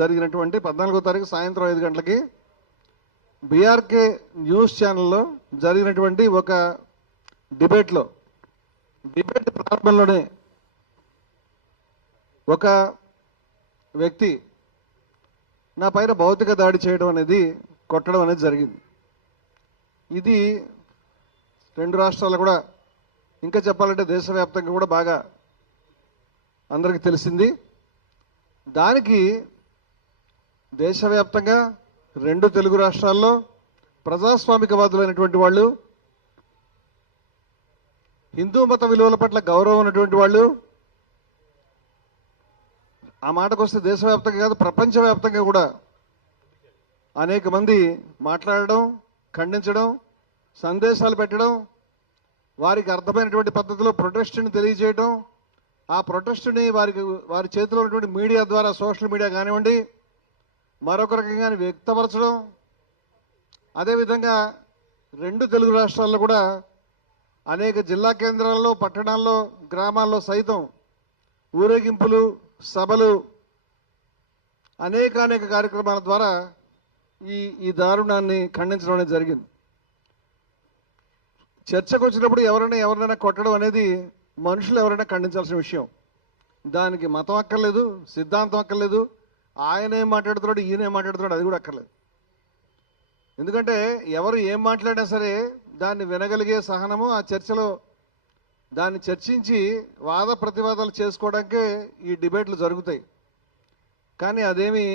జరిగినటువంటి 14వ తారీఖు సాయంత్రం 5 గంటలకి బీఆర్కే న్యూస్ ఛానల్లో జరిగినటువంటి ఒక డిబేట్ ప్రారంభంలోనే ఒక వ్యక్తి నా పైన భౌతిక దాడి చేయడం అనేది, కొట్టడం అనేది జరిగింది. ఇది 2 రాష్ట్రాలు కూడా, ఇంకా చెప్పాలంటే దేశవ్యాప్తంగా కూడా బాగా అందరికీ తెలిసింది. దానికి దేశవ్యాప్తంగా 2 తెలుగు రాష్ట్రాల్లో ప్రజాస్వామికవాదులైనటువంటి వాళ్ళు, హిందూ మత విలువల పట్ల గౌరవం ఉన్నటువంటి వాళ్ళు, ఆ మాటకు వస్తే దేశవ్యాప్తంగా కాదు ప్రపంచవ్యాప్తంగా కూడా అనేక మంది మాట్లాడడం, ఖండించడం, సందేశాలు పెట్టడం, వారికి అర్థమైనటువంటి పద్ధతిలో ప్రొటెస్ట్ని తెలియజేయడం, ఆ ప్రొటెస్ట్ని వారి చేతిలో ఉన్నటువంటి మీడియా ద్వారా, సోషల్ మీడియా కానివ్వండి, మరొక రకంగా వ్యక్తపరచడం. అదేవిధంగా 2 తెలుగు రాష్ట్రాల్లో కూడా అనేక జిల్లా కేంద్రాల్లో, పట్టణాల్లో, గ్రామాల్లో సైతం ఊరేగింపులు, సభలు, అనేక కార్యక్రమాల ద్వారా ఈ దారుణాన్ని ఖండించడం అనేది జరిగింది. చర్చకు వచ్చినప్పుడు ఎవరైనా కొట్టడం అనేది మనుషులు ఎవరైనా ఖండించాల్సిన విషయం. దానికి మతం అక్కర్లేదు, సిద్ధాంతం అక్కర్లేదు, ఆయనేం మాట్లాడుతున్నాడు, ఈయనేం మాట్లాడుతున్నాడు, అది కూడా అక్కర్లేదు. ఎందుకంటే ఎవరు ఏం మాట్లాడినా సరే దాన్ని వినగలిగే సహనము, ఆ చర్చలో దాన్ని చర్చించి వాద ప్రతివాదాలు చేసుకోవడానికే ఈ డిబేట్లు జరుగుతాయి. కానీ అదేమి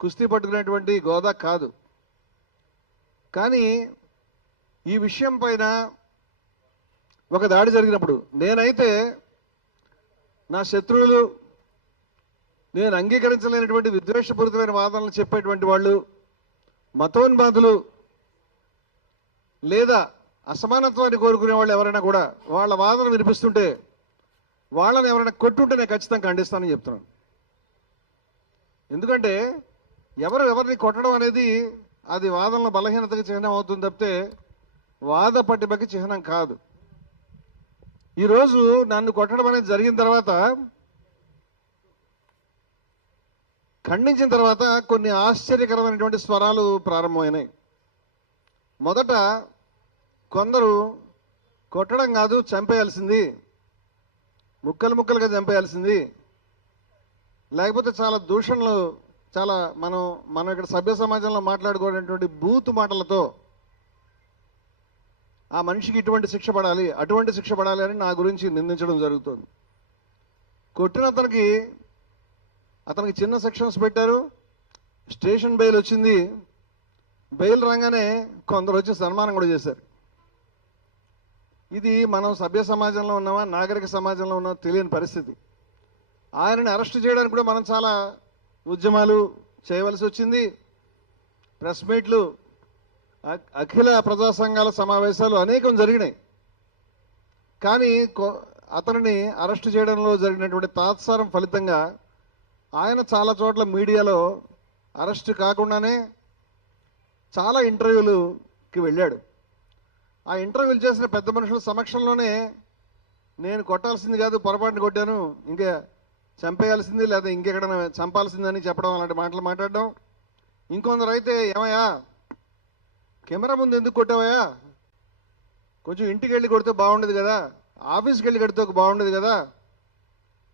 కుస్తీ పట్టుకునేటువంటి గోదా కాదు. కానీ ఈ విషయం పైన ఒక దాడి జరిగినప్పుడు నేనైతే నా శత్రువులు, నేను అంగీకరించలేనటువంటి విద్వేషపూరితమైన వాదనలు చెప్పేటువంటి వాళ్ళు, మతోన్మాదులు లేదా అసమానత్వాన్ని కోరుకునే వాళ్ళు ఎవరైనా కూడా వాళ్ళ వాదన వినిపిస్తుంటే వాళ్ళని ఎవరైనా కొట్టుంటే నేను ఖచ్చితంగా ఖండిస్తానని చెప్తున్నాను. ఎందుకంటే ఎవరిని కొట్టడం అనేది అది వాదనల బలహీనతకి చిహ్నం అవుతుంది తప్పితే వాద పట్టింపుకి చిహ్నం కాదు. ఈరోజు నన్ను కొట్టడం అనేది జరిగిన తర్వాత, ఖండించిన తర్వాత కొన్ని ఆశ్చర్యకరమైనటువంటి స్వరాలు ప్రారంభమైనాయి. మొదట కొందరు కొట్టడం కాదు, చంపేయాల్సింది, ముక్కలుగా చంపేయాల్సింది, లేకపోతే చాలా దూషణలు, చాలా మనం ఇక్కడ సభ్య సమాజంలో మాట్లాడుకునేటువంటి బూతు మాటలతో ఆ మనిషికి ఇటువంటి శిక్ష పడాలి, అటువంటి శిక్ష పడాలి అని నా గురించి నిందించడం జరుగుతుంది. కొట్టిన అతనికి చిన్న సెక్షన్స్ పెట్టారు, స్టేషన్ బెయిల్ వచ్చింది. బెయిల్ రాగానే కొందరు వచ్చి సన్మానం కూడా చేశారు. ఇది మనం సభ్య సమాజంలో ఉన్నామా, నాగరిక సమాజంలో ఉన్నామా తెలియని పరిస్థితి. ఆయనని అరెస్ట్ చేయడానికి కూడా మనం చాలా ఉద్యమాలు చేయవలసి వచ్చింది. ప్రెస్ మీట్లు, అఖిల ప్రజా సంఘాల సమావేశాలు అనేకం జరిగినాయి. కానీ అతనిని అరెస్ట్ చేయడంలో జరిగినటువంటి తాత్సారం ఫలితంగా ఆయన చాలా చోట్ల మీడియాలో అరెస్ట్ కాకుండానే చాలా ఇంటర్వ్యూలకి వెళ్ళాడు. ఆ ఇంటర్వ్యూలు చేసిన పెద్ద మనుషుల సమక్షంలోనే నేను కొట్టాల్సింది కాదు, పొరపాటుని కొట్టాను, ఇంకా చంపేయాల్సింది లేదా ఇంకెక్కడైనా చంపాల్సిందని చెప్పడం, అలాంటి మాటలు మాట్లాడడం. ఇంకొందరు అయితే, ఏమయ్యా కెమెరా ముందు ఎందుకు కొట్టావయ్యా, కొంచెం ఇంటికి వెళ్ళి కొడితే బాగుండేది కదా, ఆఫీస్కి వెళ్ళి కొడితే బాగుండేది కదా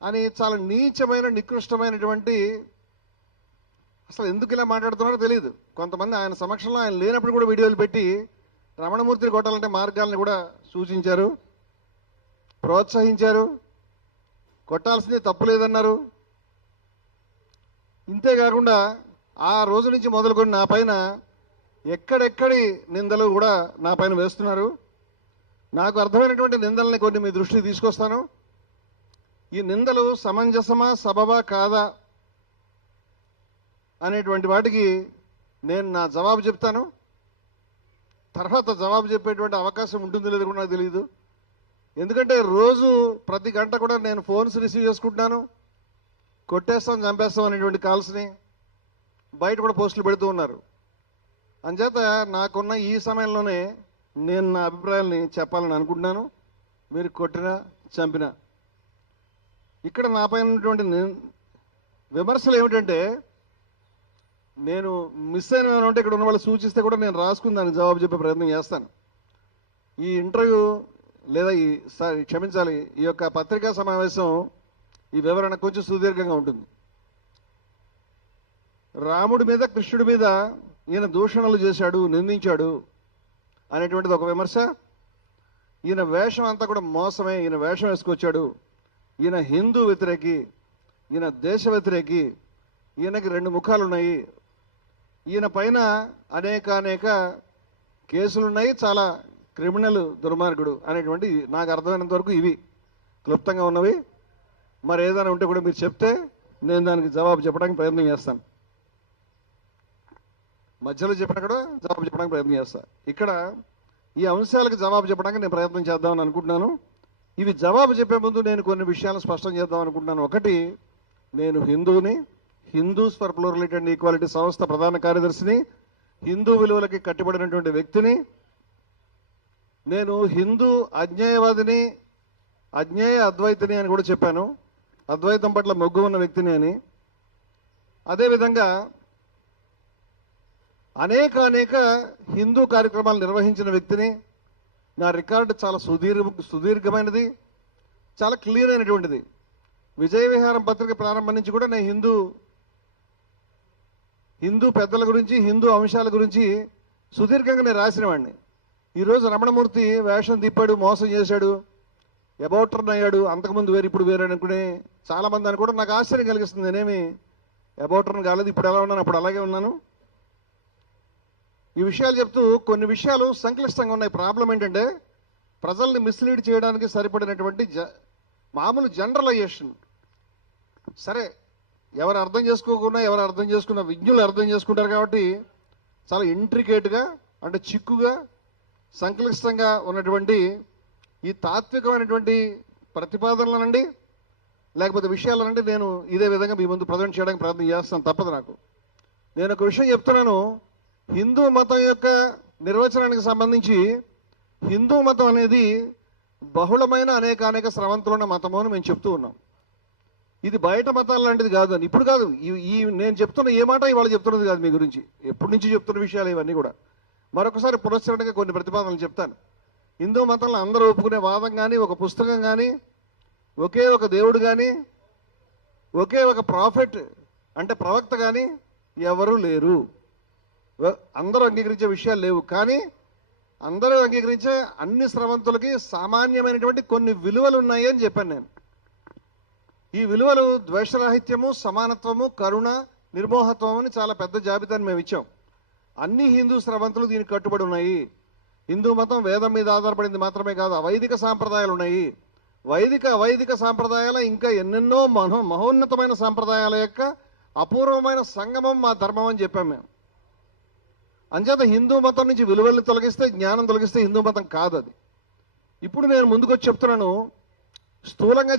అని చాలా నీచమైన, నికృష్టమైనటువంటి, అసలు ఎందుకు ఇలా మాట్లాడుతున్నారో తెలియదు. కొంతమంది ఆయన సమక్షంలో ఆయన లేనప్పుడు కూడా వీడియోలు పెట్టి రమణమూర్తిని కొట్టాలంటే మార్గాలను కూడా సూచించారు, ప్రోత్సహించారు, కొట్టాల్సిందే తప్పు లేదన్నారు. ఇంతేకాకుండా ఆ రోజు నుంచి మొదలుకొని నా పైన ఎక్కడెక్కడి నిందలు కూడా నా పైన వేస్తున్నారు. నాకు అర్థమైనటువంటి నిందల్ని కొన్ని మీ దృష్టికి తీసుకొస్తాను. ఈ నిందలు సమంజసమా, సబబా కాదా అనేటువంటి వాటికి నేను నా జవాబు చెప్తాను. తర్వాత జవాబు చెప్పేటువంటి అవకాశం ఉంటుందో లేదో కూడా నాకు తెలియదు. ఎందుకంటే రోజు ప్రతి గంట కూడా నేను ఫోన్స్ రిసీవ్ చేసుకుంటున్నాను. కొట్టేస్తాం, చంపేస్తాం అనేటువంటి కాల్స్ని బయట కూడా పోస్టులు పెడుతూ ఉన్నారు. అంచేత నాకున్న ఈ సమయంలోనే నేను నా అభిప్రాయాల్ని చెప్పాలని అనుకుంటున్నాను. మీరు కొట్టినా చంపినా ఇక్కడ నా పైన ఉన్నటువంటి విమర్శలు ఏమిటంటే, నేను మిస్ అయిన ఉంటే ఇక్కడ ఉన్న వాళ్ళు సూచిస్తే కూడా నేను రాసుకుని దానికి జవాబు చెప్పే ప్రయత్నం చేస్తాను. ఈ ఇంటర్వ్యూ లేదా క్షమించాలి, ఈ యొక్క పత్రికా సమావేశం ఈ వివరణ కొంచెం సుదీర్ఘంగా ఉంటుంది. రాముడి మీద కృష్ణుడి మీద ఈయన దూషణలు చేశాడు, నిందించాడు అనేటువంటిది ఒక విమర్శ. ఈయన వేషం అంతా కూడా మోసమే, ఈయన వేషం వేసుకొచ్చాడు, ఈయన హిందూ వ్యతిరేకి, ఈయన దేశ వ్యతిరేకి, ఈయనకి 2 ముఖాలు ఉన్నాయి, ఈయన పైన అనేక కేసులున్నాయి, చాలా క్రిమినల్ దుర్మార్గుడు అనేటువంటి నాకు అర్థమైనంత వరకు ఇవి క్లుప్తంగా ఉన్నవి. మరి ఏదైనా ఉంటే కూడా మీరు చెప్తే నేను దానికి జవాబు చెప్పడానికి ప్రయత్నం చేస్తాను. మధ్యలో చెప్పినా కూడా జవాబు చెప్పడానికి ప్రయత్నం చేస్తాను. ఇక్కడ ఈ అంశాలకు జవాబు చెప్పడానికి నేను ప్రయత్నం చేద్దామని అనుకుంటున్నాను. ఇవి జవాబు చెప్పే ముందు నేను కొన్ని విషయాలు స్పష్టం చేద్దాం అనుకుంటున్నాను. ఒకటి, నేను హిందూని, Hindus for plurality and equality సంస్థ ప్రధాన కార్యదర్శిని, హిందూ విలువలకి కట్టుబడినటువంటి వ్యక్తిని. నేను హిందూ అజ్ఞేయవాదిని, అజ్ఞేయ అద్వైతిని అని కూడా చెప్పాను. అద్వైతం పట్ల మొగ్గు ఉన్న వ్యక్తిని అని. అదేవిధంగా అనేక హిందూ కార్యక్రమాలు నిర్వహించిన వ్యక్తిని. నా రికార్డు చాలా సుదీర్ఘమైనది, చాలా క్లియర్ అయినటువంటిది. విజయ విహారం పత్రిక ప్రారంభం నుంచి కూడా నేను హిందూ పెద్దల గురించి, హిందూ అంశాల గురించి సుదీర్ఘంగా నేను రాసిన వాడిని. ఈరోజు రమణమూర్తి వేషం తిప్పాడు, మోసం చేశాడు, అబౌటర్న్ అయ్యాడు, అంతకుముందు వేరు ఇప్పుడు వేరు అనుకునే చాలామంది అని కూడా నాకు ఆశ్చర్యం కలిగిస్తుంది. నేనేమి అబౌటర్న్ కాలేదు, ఇప్పుడు ఎలా ఉన్నాను అప్పుడు అలాగే ఉన్నాను. ఈ విషయాలు చెప్తూ కొన్ని విషయాలు సంక్లిష్టంగా ఉన్నాయి. ప్రాబ్లం ఏంటంటే ప్రజల్ని మిస్లీడ్ చేయడానికి సరిపడినటువంటి మామూలు జనరలైజేషన్. సరే, ఎవరు అర్థం చేసుకోకుండా ఎవరు అర్థం చేసుకున్న విజ్ఞులు అర్థం చేసుకుంటారు కాబట్టి చాలా ఇంట్రికేట్గా, అంటే చిక్కుగా, సంక్లిష్టంగా ఉన్నటువంటి ఈ తాత్వికమైనటువంటి ప్రతిపాదనలనండి లేకపోతే విషయాలనండి నేను ఇదే విధంగా మీ ముందు ప్రజెంట్ చేయడానికి ప్రయత్నం చేస్తాను, తప్పదు నాకు. నేను ఒక విషయం చెప్తున్నాను. హిందూ మతం యొక్క నిర్వచనానికి సంబంధించి హిందూ మతం అనేది బహుళమైన అనేక స్రవంతులున్న మతము అని మేము చెప్తూ ఉన్నాం. ఇది బయట మతాల లాంటిది కాదు అని. ఇప్పుడు కాదు, ఈ నేను చెప్తున్న ఏ మాట ఇవాళ చెప్తున్నది కాదు మీ గురించి, ఎప్పటి నుంచి చెప్తున్న విషయాలు ఇవన్నీ కూడా. మరొకసారి పునశ్చరణగా కొన్ని ప్రతిపాదనలు చెప్తాను. హిందూ మతంలో అందరూ ఒప్పుకునే వాదం కానీ, ఒక పుస్తకం కానీ, ఒకే ఒక దేవుడు కానీ, ఒకే ఒక ప్రాఫెట్ అంటే ప్రవక్త కానీ ఎవరూ లేరు. అందరూ అంగీకరించే విషయాలు లేవు. కానీ అందరూ అంగీకరించే అన్ని స్రవంతులకి సామాన్యమైనటువంటి కొన్ని విలువలు ఉన్నాయి అని చెప్పాను నేను. ఈ విలువలు ద్వేషరాహిత్యము, సమానత్వము, కరుణ, నిర్మోహత్వం అని చాలా పెద్ద జాబితాని మేము ఇచ్చాం. అన్ని హిందూ స్రవంతులు దీనికి కట్టుబడి ఉన్నాయి. హిందూ మతం వేదం మీద ఆధారపడింది మాత్రమే కాదు, అవైదిక సాంప్రదాయాలు ఉన్నాయి. అవైదిక సాంప్రదాయాల ఇంకా ఎన్నెన్నో మహోన్నతమైన సాంప్రదాయాల యొక్క అపూర్వమైన సంగమం మా ధర్మం అని చెప్పాం మేము. అంచేత హిందూ మతం నుంచి విలువల్ని తొలగిస్తే, జ్ఞానం తొలగిస్తే హిందూ మతం కాదు అది. ఇప్పుడు నేను ముందుకొచ్చి చెప్తున్నాను, స్థూలంగా